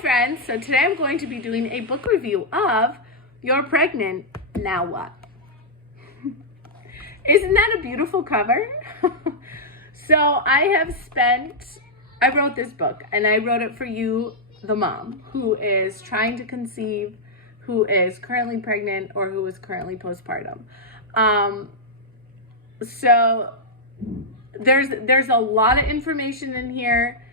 Friends, so today I'm going to be doing a book review of You're Pregnant, Now What? Isn't that a beautiful cover? So I wrote this book and I wrote it for you, the mom, who is trying to conceive, who is currently pregnant, or who is currently postpartum. So there's a lot of information in here.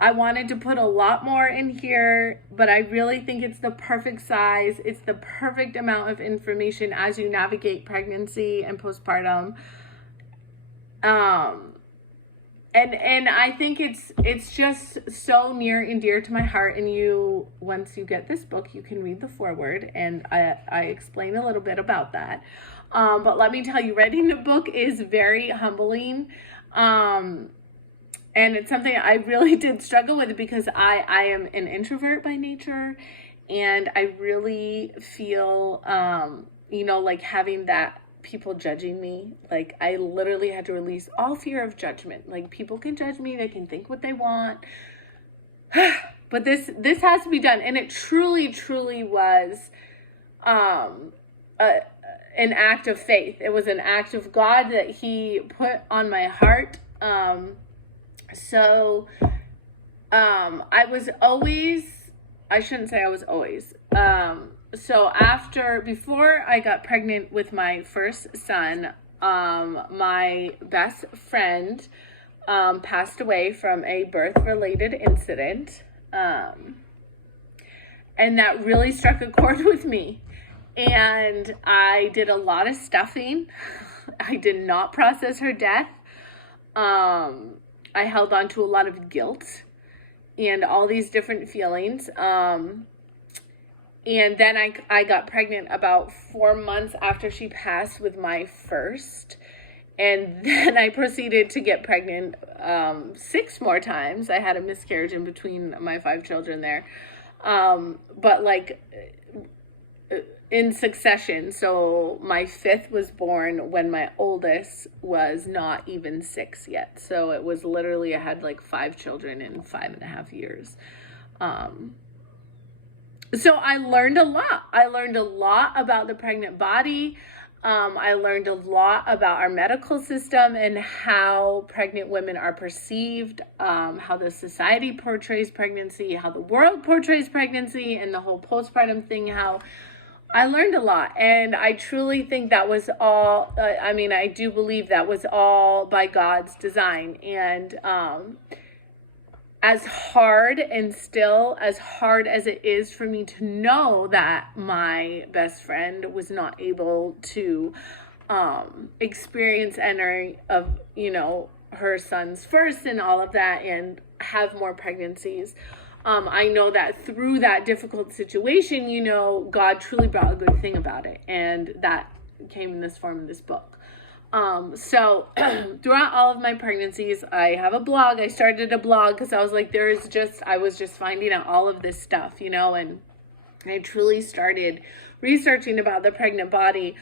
I wanted to put a lot more in here, but I really think it's the perfect size. It's the perfect amount of information as you navigate pregnancy and postpartum. And I think it's just so near and dear to my heart. And once you get this book, you can read the foreword, and I explain a little bit about that. But let me tell you, reading the book is very humbling. And it's something I really did struggle with because I am an introvert by nature, and I really feel, like having that people judging me. Like, I literally had to release all fear of judgment. Like, people can judge me, they can think what they want, but this has to be done. And it truly was an act of faith. It was an act of God that he put on my heart. Before I got pregnant with my first son, my best friend, passed away from a birth-related incident. And that really struck a chord with me. And I did a lot of stuffing. I did not process her death. I held on to a lot of guilt and all these different feelings. And then I got pregnant about 4 months after she passed with my first. And then I proceeded to get pregnant 6 more times. I had a miscarriage in between my 5 children there. In succession. So my 5th was born when my oldest was not even 6 yet. So it was literally, I had like 5 children in 5.5 years. So I learned a lot. I learned a lot about the pregnant body. I learned a lot about our medical system and how pregnant women are perceived, how the society portrays pregnancy, how the world portrays pregnancy, and the whole postpartum thing, how I learned a lot. And I truly think that was all, I do believe that was all by God's design. And as hard as it is for me to know that my best friend was not able to experience entering of, her son's first and all of that and have more pregnancies, I know that through that difficult situation, God truly brought a good thing about it. And that came in this form in this book. So throughout all of my pregnancies, I have a blog. I started a blog because I was like, I was just finding out all of this stuff, and I truly started researching about the pregnant body,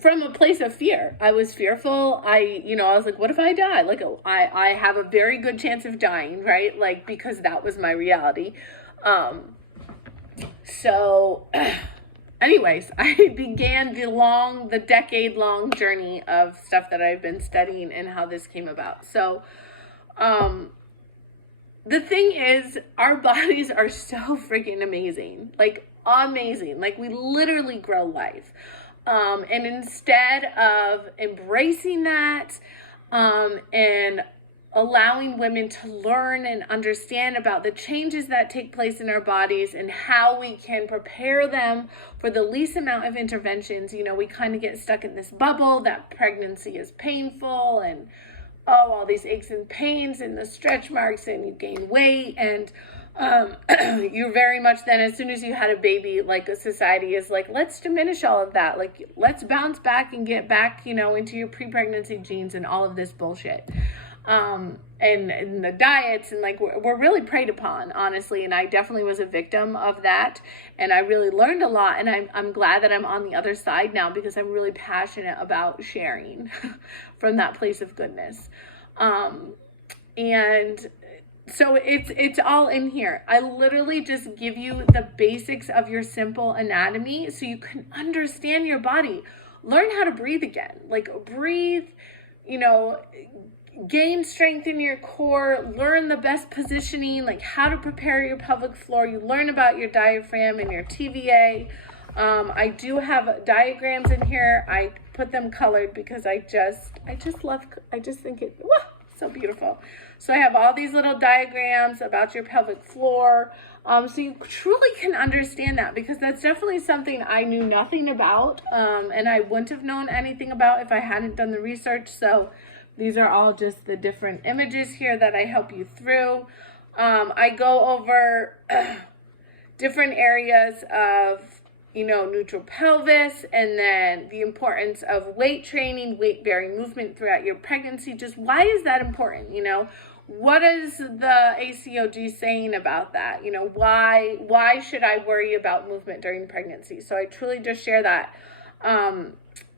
from a place of fear. I was fearful. I was like, what if I die? Like, I have a very good chance of dying, right? Like, because that was my reality. Anyways, I began the decade-long journey of stuff that I've been studying and how this came about. So, the thing is, our bodies are so freaking amazing. Like, amazing. Like, we literally grow life. And instead of embracing that, and allowing women to learn and understand about the changes that take place in our bodies and how we can prepare them for the least amount of interventions, we kind of get stuck in this bubble that pregnancy is painful and, all these aches and pains and the stretch marks and you gain weight and you're very much then, as soon as you had a baby, like, a society is like, let's diminish all of that. Like, let's bounce back and get back, into your pre-pregnancy genes and all of this bullshit. And the diets, and like, we're really preyed upon, honestly. And I definitely was a victim of that. And I really learned a lot. And I'm glad that I'm on the other side now because I'm really passionate about sharing from that place of goodness. And So it's all in here. I literally just give you the basics of your simple anatomy so you can understand your body. Learn how to breathe again. Like, breathe, you know, gain strength in your core, learn the best positioning, like how to prepare your pelvic floor. You learn about your diaphragm and your TVA. I do have diagrams in here. I put them colored because I just think it, wow, so beautiful. So I have all these little diagrams about your pelvic floor. So you truly can understand that, because that's definitely something I knew nothing about. And I wouldn't have known anything about if I hadn't done the research. So these are all just the different images here that I help you through. I go over different areas of, you know, neutral pelvis, and then the importance of weight training, weight bearing movement throughout your pregnancy. Just why is that important? You know, what is the ACOG saying about that? You know, why should I worry about movement during pregnancy? So I truly just share that.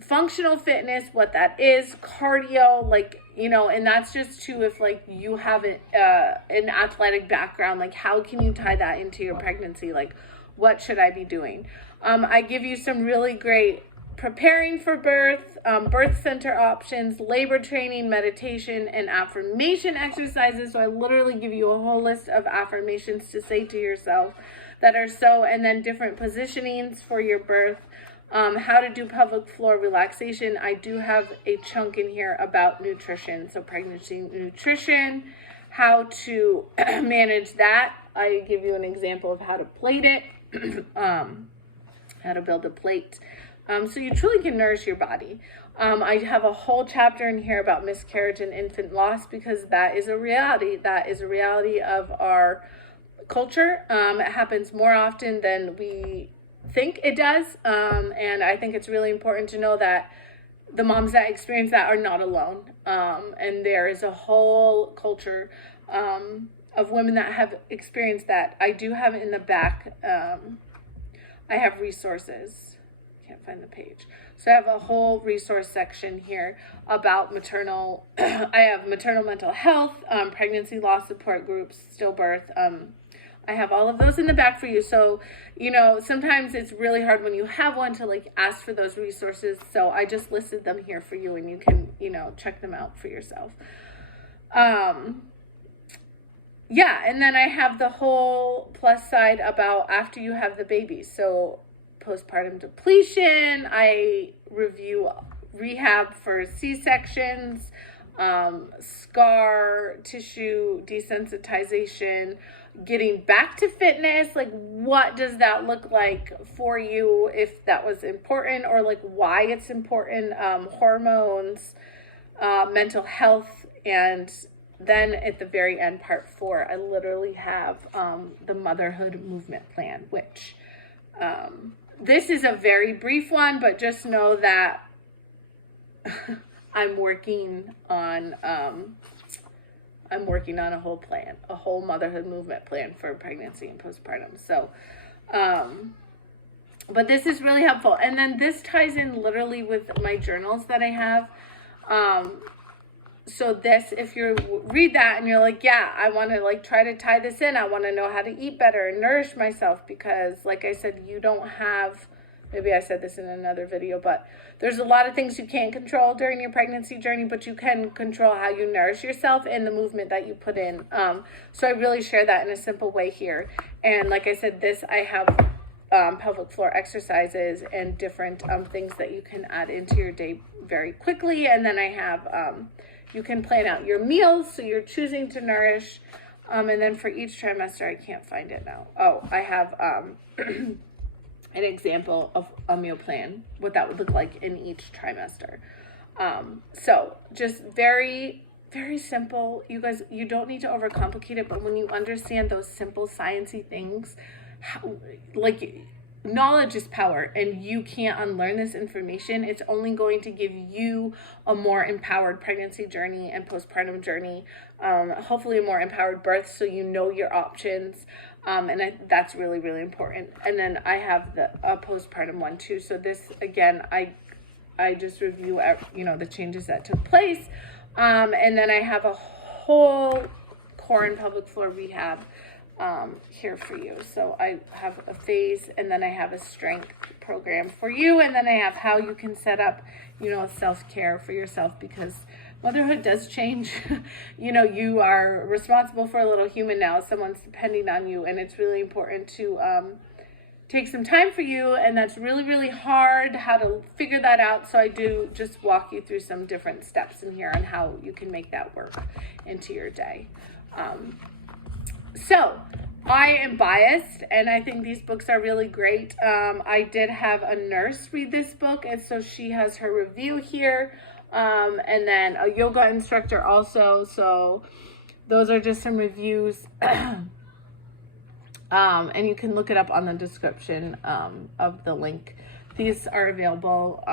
Functional fitness, what that is, cardio, like, you know, and that's just too, if like you have an athletic background, like how can you tie that into your pregnancy? Like, what should I be doing? I give you some really great preparing for birth, birth center options, labor training, meditation, and affirmation exercises. So I literally give you a whole list of affirmations to say to yourself that are so, and then different positionings for your birth. How to do pelvic floor relaxation. I do have a chunk in here about nutrition. So pregnancy nutrition, how to manage that. I give you an example of how to plate it, how to build a plate. So you truly can nourish your body. I have a whole chapter in here about miscarriage and infant loss, because that is a reality. That is a reality of our culture. It happens more often than we think it does, and I think it's really important to know that the moms that experience that are not alone, and there is a whole culture of women that have experienced that. I do have it in the back. I have resources. Can't find the page. So I have a whole resource section here about maternal I have maternal mental health, pregnancy loss support groups, stillbirth. I have all of those in the back for you. So, you know, sometimes it's really hard when you have one to like ask for those resources. So I just listed them here for you, and you can, you know, check them out for yourself. Yeah, and then I have the whole plus side about after you have the baby. So postpartum depletion, I review rehab for C-sections, scar tissue desensitization, getting back to fitness, like what does that look like for you if that was important, or like why it's important, hormones, mental health, and then at the very end, part 4, I literally have the motherhood movement plan, which this is a very brief one, but just know that I'm working on a whole plan, a whole motherhood movement plan for pregnancy and postpartum. So, but this is really helpful. And then this ties in literally with my journals that I have. So this, if you read that and you're like, yeah, I want to like try to tie this in. I want to know how to eat better and nourish myself, because like I said, you don't have, maybe I said this in another video, but there's a lot of things you can't control during your pregnancy journey, but you can control how you nourish yourself and the movement that you put in. So I really share that in a simple way here. And like I said, this, I have pelvic floor exercises and different things that you can add into your day very quickly. And then I have, you can plan out your meals, so you're choosing to nourish. And then for each trimester, I can't find it now. Oh, I have an example of a meal plan, what that would look like in each trimester. So just very, very simple. You guys, you don't need to overcomplicate it, but when you understand those simple sciencey things, like knowledge is power, and you can't unlearn this information. It's only going to give you a more empowered pregnancy journey and postpartum journey, hopefully a more empowered birth, so you know your options, and that's really, really important. And then I have the postpartum one too. So this, again, I just review, you know, the changes that took place, and then I have a whole core and pelvic floor rehab here for you. So I have a phase, and then I have a strength program for you, and then I have how you can set up, you know, self-care for yourself, because motherhood does change. You know, you are responsible for a little human now. Someone's depending on you, and it's really important to take some time for you, and that's really, really hard how to figure that out. So I do just walk you through some different steps in here on how you can make that work into your day. So I am biased, and I think these books are really great. I did have a nurse read this book, and so she has her review here, and then a yoga instructor also. So those are just some reviews. And you can look it up on the description of the link. These are available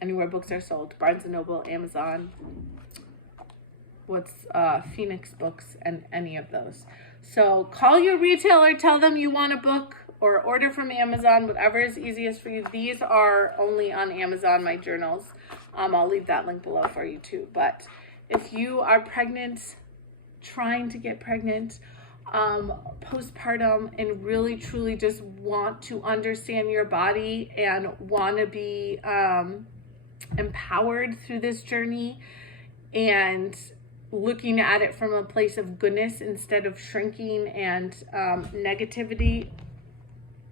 anywhere books are sold: Barnes & Noble, Amazon, Phoenix Books, and any of those. So call your retailer, tell them you want a book, or order from Amazon, whatever is easiest for you. These are only on Amazon, my journals. I'll leave that link below for you too. But if you are pregnant, trying to get pregnant, postpartum, and really truly just want to understand your body and want to be empowered through this journey, and looking at it from a place of goodness instead of shrinking and negativity,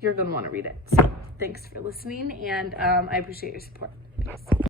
you're going to want to read it. So thanks for listening, and I appreciate your support. Peace.